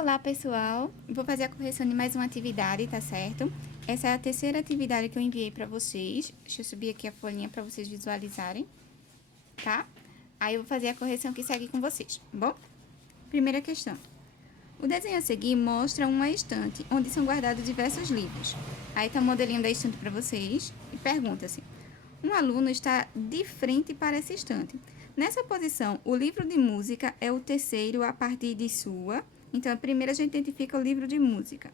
Olá, pessoal! Vou fazer a correção de mais uma atividade, tá certo? Essa é a terceira atividade que eu enviei para vocês. Deixa eu subir aqui a folhinha para vocês visualizarem, tá? Aí eu vou fazer a correção que segue com vocês, bom? Primeira questão. O desenho a seguir mostra uma estante onde são guardados diversos livros. Aí tá o modelinho da estante para vocês e pergunta-se: um aluno está de frente para essa estante. Nessa posição, o livro de música é o terceiro a partir de sua. Então, a primeira a gente identifica o livro de música.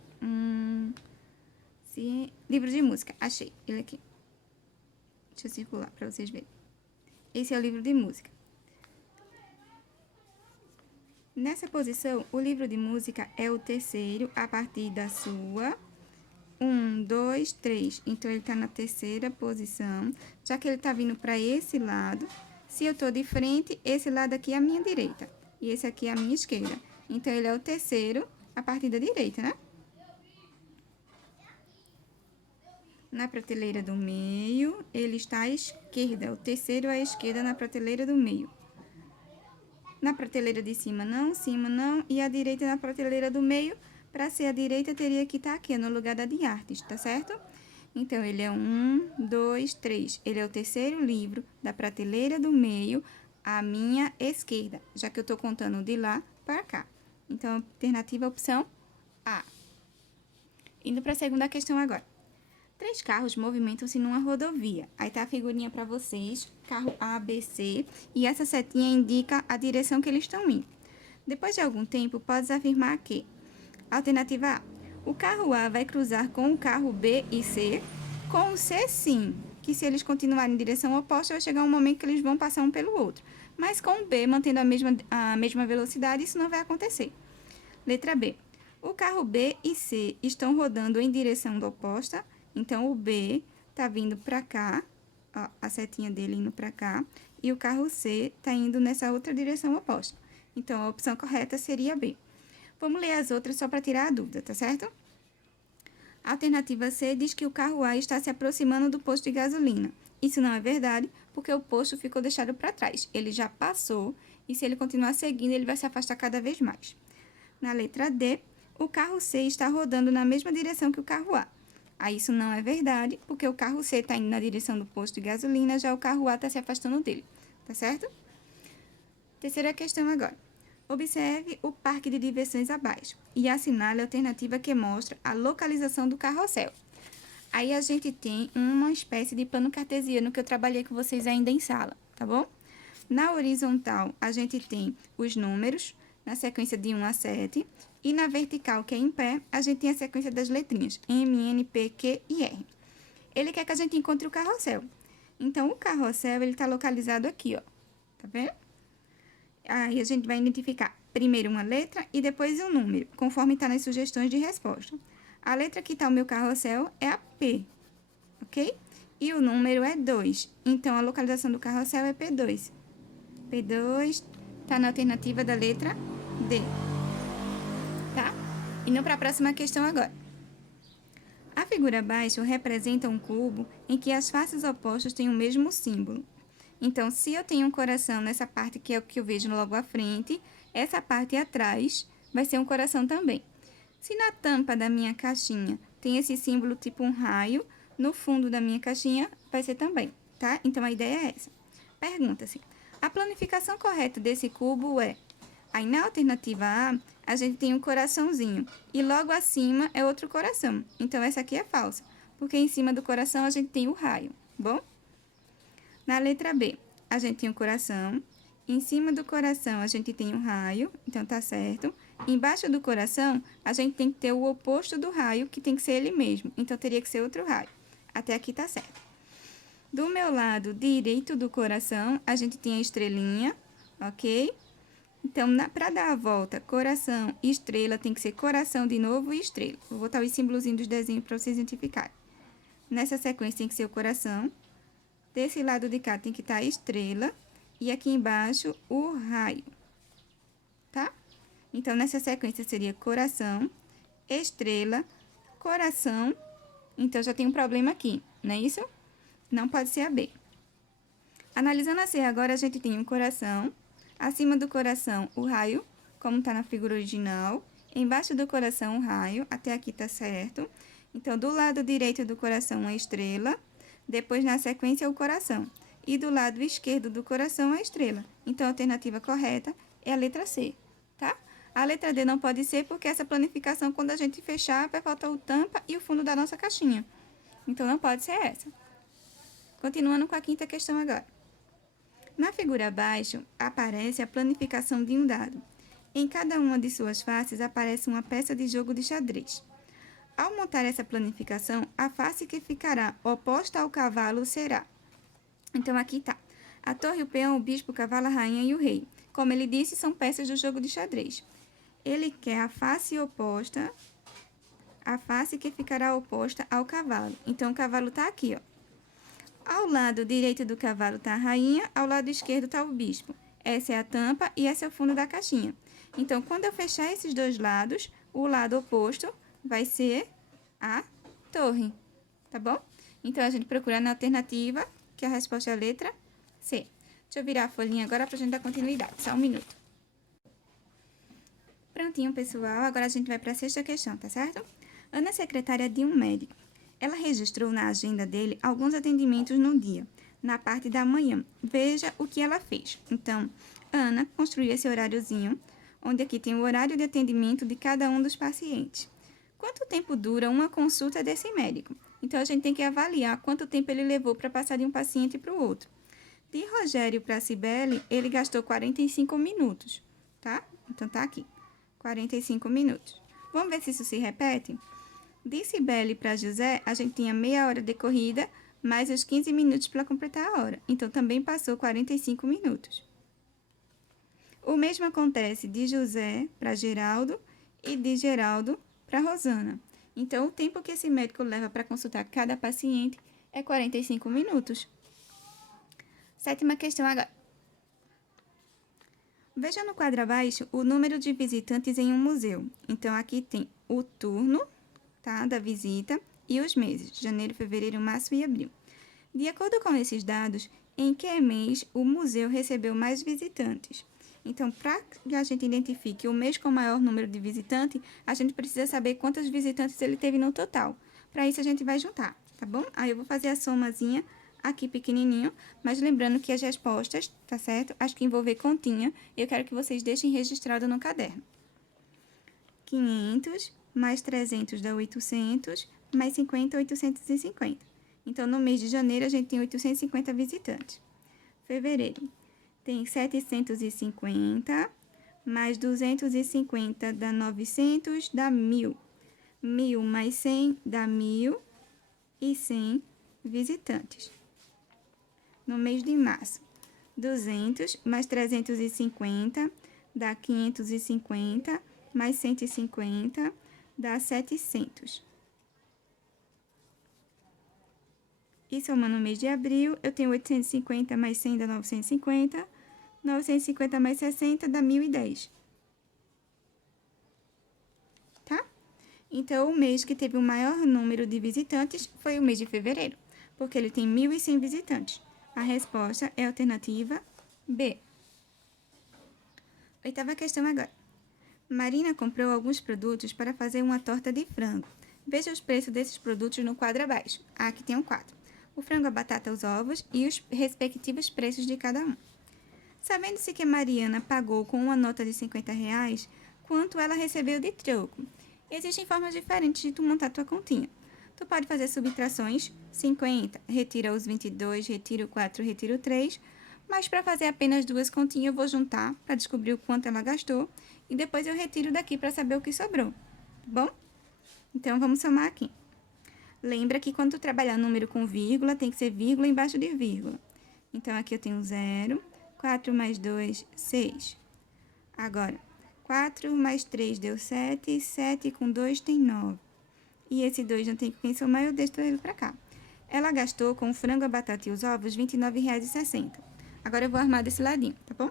Livro de música, achei ele aqui. Deixa eu circular para vocês verem. Esse é o livro de música. Nessa posição, o livro de música é o terceiro a partir da sua. 1, 2, 3. Então, ele está na terceira posição. Já que ele está vindo para esse lado, se eu estou de frente, esse lado aqui é a minha direita. E esse aqui é a minha esquerda. Então, ele é o terceiro a partir da direita, né? Na prateleira do meio, ele está à esquerda. O terceiro à esquerda na prateleira do meio. Na prateleira de cima não. E a direita na prateleira do meio. Para ser a direita, teria que estar aqui, no lugar da de artes, tá certo? Então, ele é 1, 2, 3. Ele é o terceiro livro da prateleira do meio à minha esquerda, já que eu estou contando de lá para cá. Então, a alternativa é a opção A. Indo para a segunda questão agora. 3 carros movimentam-se numa rodovia. Aí tá a figurinha para vocês, carro A, B, C, e essa setinha indica a direção que eles estão indo. Depois de algum tempo, podes afirmar que: alternativa A, o carro A vai cruzar com o carro B e C. Com o C, sim, que se eles continuarem em direção oposta, vai chegar um momento que eles vão passar um pelo outro. Mas com o B, mantendo a mesma velocidade, isso não vai acontecer. Letra B. O carro B e C estão rodando em direção oposta. Então, o B está vindo para cá, ó, a setinha dele indo para cá, e o carro C está indo nessa outra direção oposta. Então, a opção correta seria B. Vamos ler as outras só para tirar a dúvida, tá certo? A alternativa C diz que o carro A está se aproximando do posto de gasolina. Isso não é verdade, porque o posto ficou deixado para trás. Ele já passou, e se ele continuar seguindo, ele vai se afastar cada vez mais. Na letra D, o carro C está rodando na mesma direção que o carro A. Aí isso não é verdade, porque o carro C está indo na direção do posto de gasolina, já o carro A está se afastando dele, tá certo? Terceira questão agora. Observe o parque de diversões abaixo e assinale a alternativa que mostra a localização do carrossel. Aí a gente tem uma espécie de plano cartesiano que eu trabalhei com vocês ainda em sala, tá bom? Na horizontal, a gente tem os números, na sequência de 1 a 7. E na vertical, que é em pé, a gente tem a sequência das letrinhas M, N, P, Q e R. Ele quer que a gente encontre o carrossel. Então, o carrossel, ele está localizado aqui, ó. Tá vendo? Aí, a gente vai identificar primeiro uma letra e depois um número, conforme está nas sugestões de resposta. A letra que está o meu carrossel é a P, ok? E o número é 2. Então, a localização do carrossel é P2. P2 está na alternativa da letra D. Tá? Indo para a próxima questão agora. A figura abaixo representa um cubo em que as faces opostas têm o mesmo símbolo. Então, se eu tenho um coração nessa parte que é o que eu vejo logo à frente, essa parte atrás vai ser um coração também. Se na tampa da minha caixinha tem esse símbolo tipo um raio, no fundo da minha caixinha vai ser também, tá? Então, a ideia é essa. Pergunta-se: a planificação correta desse cubo é... Aí, na alternativa A, a gente tem um coraçãozinho. E logo acima é outro coração. Então, essa aqui é falsa. Porque em cima do coração, a gente tem o raio. Bom? Na letra B, a gente tem um coração. Em cima do coração, a gente tem um raio. Então, tá certo. Embaixo do coração, a gente tem que ter o oposto do raio, que tem que ser ele mesmo. Então, teria que ser outro raio. Até aqui tá certo. Do meu lado direito do coração, a gente tem a estrelinha. Ok? Então, para dar a volta, coração e estrela, tem que ser coração de novo e estrela. Vou botar os símbolozinhos dos desenhos para vocês identificarem. Nessa sequência tem que ser o coração. Desse lado de cá tem que estar a estrela. E aqui embaixo, o raio. Tá? Então, nessa sequência seria coração, estrela, coração. Então, já tem um problema aqui, não é isso? Não pode ser a B. Analisando a C agora, a gente tem um coração. Acima do coração, o raio, como está na figura original. Embaixo do coração, um raio. Até aqui tá certo. Então, do lado direito do coração, uma estrela. Depois, na sequência, o coração. E do lado esquerdo do coração, a estrela. Então, a alternativa correta é a letra C, tá? A letra D não pode ser porque essa planificação, quando a gente fechar, vai faltar o tampa e o fundo da nossa caixinha. Então, não pode ser essa. Continuando com a quinta questão agora. Na figura abaixo, aparece a planificação de um dado. Em cada uma de suas faces aparece uma peça de jogo de xadrez. Ao montar essa planificação, a face que ficará oposta ao cavalo será. Então, aqui está. A torre, o peão, o bispo, o cavalo, a rainha e o rei. Como ele disse, são peças do jogo de xadrez. Ele quer a face oposta, a face que ficará oposta ao cavalo. Então, o cavalo está aqui, ó. Ao lado direito do cavalo está a rainha, ao lado esquerdo está o bispo. Essa é a tampa e esse é o fundo da caixinha. Então, quando eu fechar esses dois lados, o lado oposto vai ser a torre, tá bom? Então, a gente procura na alternativa, que a resposta é a letra C. Deixa eu virar a folhinha agora para a gente dar continuidade. Só um minuto. Prontinho, pessoal. Agora a gente vai para a sexta questão, tá certo? Ana é secretária de um médico. Ela registrou na agenda dele alguns atendimentos no dia, na parte da manhã. Veja o que ela fez. Então, Ana construiu esse horáriozinho, onde aqui tem o horário de atendimento de cada um dos pacientes. Quanto tempo dura uma consulta desse médico? Então, a gente tem que avaliar quanto tempo ele levou para passar de um paciente para o outro. De Rogério para Cibele, ele gastou 45 minutos, tá? Então, tá aqui, 45 minutos. Vamos ver se isso se repete? De Cibele para José, a gente tinha meia hora de corrida, mais os 15 minutos para completar a hora. Então, também passou 45 minutos. O mesmo acontece de José para Geraldo e de Geraldo para Rosana. Então, o tempo que esse médico leva para consultar cada paciente é 45 minutos. Sétima questão agora. Veja no quadro abaixo o número de visitantes em um museu. Então, aqui tem o turno, tá, da visita e os meses, janeiro, fevereiro, março e abril. De acordo com esses dados, em que mês o museu recebeu mais visitantes? Então, para que a gente identifique o mês com maior número de visitantes, a gente precisa saber quantos visitantes ele teve no total. Para isso, a gente vai juntar, tá bom? Aí, eu vou fazer a somazinha aqui pequenininho, mas lembrando que as respostas, tá certo? As que envolver continha, eu quero que vocês deixem registrado no caderno. 500 mais 300 dá 800, mais 50, 850. Então, no mês de janeiro, a gente tem 850 visitantes. Fevereiro, tem 750, mais 250 dá 900, dá 1.000. 1.000 mais 100 dá 1.100 visitantes. No mês de março, 200 mais 350 dá 550, mais 150 dá 700. E somando no mês de abril, eu tenho 850 mais 100 dá 950, 950 mais 60 dá 1.010. Tá? Então, o mês que teve o maior número de visitantes foi o mês de fevereiro, porque ele tem 1.100 visitantes. A resposta é a alternativa B. Oitava questão agora. Marina comprou alguns produtos para fazer uma torta de frango. Veja os preços desses produtos no quadro abaixo. Aqui tem um quadro. O frango, a batata, os ovos e os respectivos preços de cada um. Sabendo-se que Mariana pagou com uma nota de R$50, quanto ela recebeu de troco? Existem formas diferentes de tu montar tua continha. Tu pode fazer subtrações, 50, retira os 22, retira o 4, retira o 3, mas para fazer apenas duas continhas eu vou juntar para descobrir o quanto ela gastou e depois eu retiro daqui para saber o que sobrou, tá bom? Então, vamos somar aqui. Lembra que quando tu trabalhar número com vírgula, tem que ser vírgula embaixo de vírgula. Então, aqui eu tenho 0, 4 mais 2, 6. Agora, 4 mais 3 deu 7, 7 com 2 tem 9. E esse 2 não tem quem somar, eu deixo ele para cá. Ela gastou com o frango, a batata e os ovos R$ 29,60. Agora eu vou armar desse ladinho, tá bom?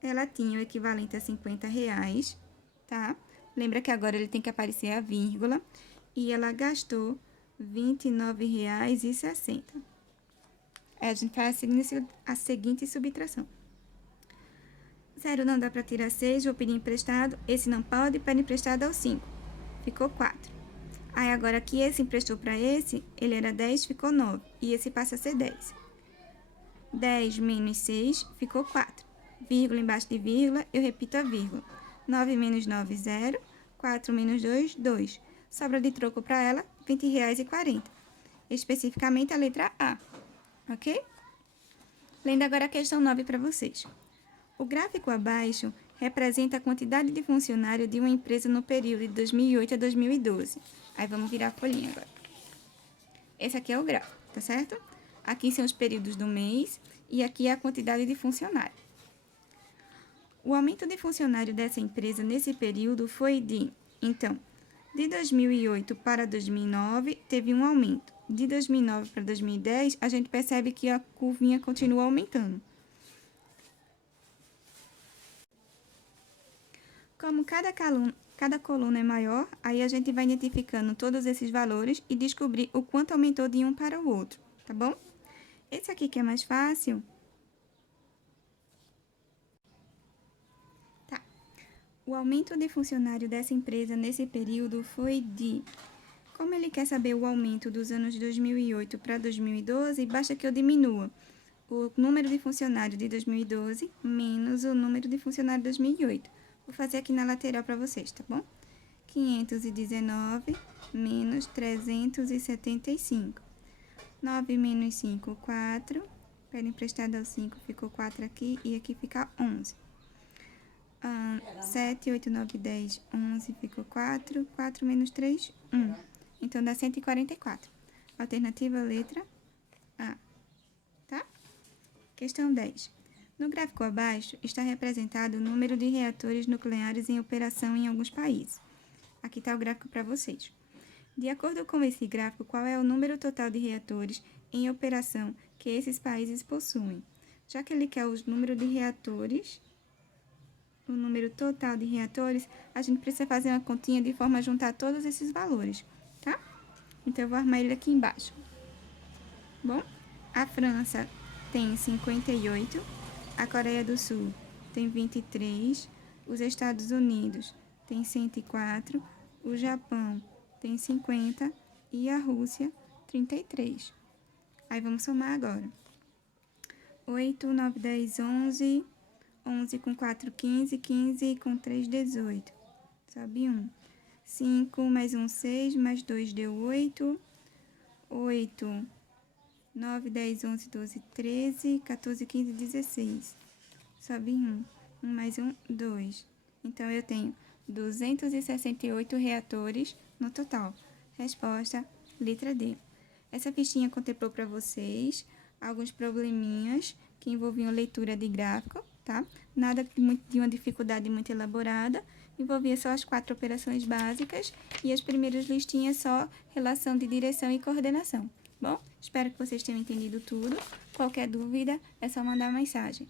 Ela tinha o equivalente a R$50, tá? Lembra que agora ele tem que aparecer a vírgula. E ela gastou R$ 29,60. Aí a gente faz a seguinte subtração. 0 não dá para tirar 6, vou pedir emprestado. Esse não pode, pede emprestado ao 5. Ficou 4. Aí agora aqui esse emprestou para esse, ele era 10, ficou 9. E esse passa a ser 10. 10 menos 6, ficou 4. Vírgula embaixo de vírgula, eu repito a vírgula. 9 menos 9, 0. 4 menos 2, 2. Sobra de troco para ela, R$ 20,40. Especificamente a letra A. Ok? Lendo agora a questão 9 para vocês. O gráfico abaixo representa a quantidade de funcionários de uma empresa no período de 2008 a 2012. Aí vamos virar a folhinha agora. Esse aqui é o gráfico, tá certo? Aqui são os períodos do mês e aqui é a quantidade de funcionários. O aumento de funcionário dessa empresa nesse período foi de, então, de 2008 para 2009 teve um aumento. De 2009 para 2010, a gente percebe que a curvinha continua aumentando. Como cada coluna é maior, aí a gente vai identificando todos esses valores e descobrir o quanto aumentou de um para o outro, tá bom? Esse aqui que é mais fácil. Tá. O aumento de funcionário dessa empresa nesse período foi de... Como ele quer saber o aumento dos anos de 2008 para 2012, basta que eu diminua o número de funcionários de 2012 menos o número de funcionários de 2008. Vou fazer aqui na lateral para vocês, tá bom? 519 menos 375. 9 menos 5, 4. Pede emprestado ao 5, ficou 4 aqui e aqui fica 11. 7, 8, 9, 10, 11, ficou 4. 4 menos 3, 1. Então, dá 144. Alternativa letra A. Tá? Questão 10. No gráfico abaixo está representado o número de reatores nucleares em operação em alguns países. Aqui está o gráfico para vocês. De acordo com esse gráfico, qual é o número total de reatores em operação que esses países possuem? Já que ele quer o número de reatores, o número total de reatores, a gente precisa fazer uma continha de forma a juntar todos esses valores, tá? Então, eu vou armar ele aqui embaixo. Bom, a França tem 58, a Coreia do Sul tem 23, os Estados Unidos tem 104, o Japão tem 50 e a Rússia 33. Aí vamos somar agora. 8, 9, 10, 11, 11 com 4, 15, 15 com 3, 18. Sobe 1. 5 mais 1, 6, mais 2 deu 8. 8, 9, 10, 11, 12, 13, 14, 15, 16. Sobe 1. 1 mais 1, 2. Então, eu tenho 268 reatores no total. Resposta, letra D. Essa fichinha contemplou para vocês alguns probleminhas que envolviam leitura de gráfico, tá? Nada de uma dificuldade muito elaborada. Envolvia só as 4 operações básicas e as primeiras listinhas só relação de direção e coordenação. Bom, espero que vocês tenham entendido tudo. Qualquer dúvida é só mandar mensagem.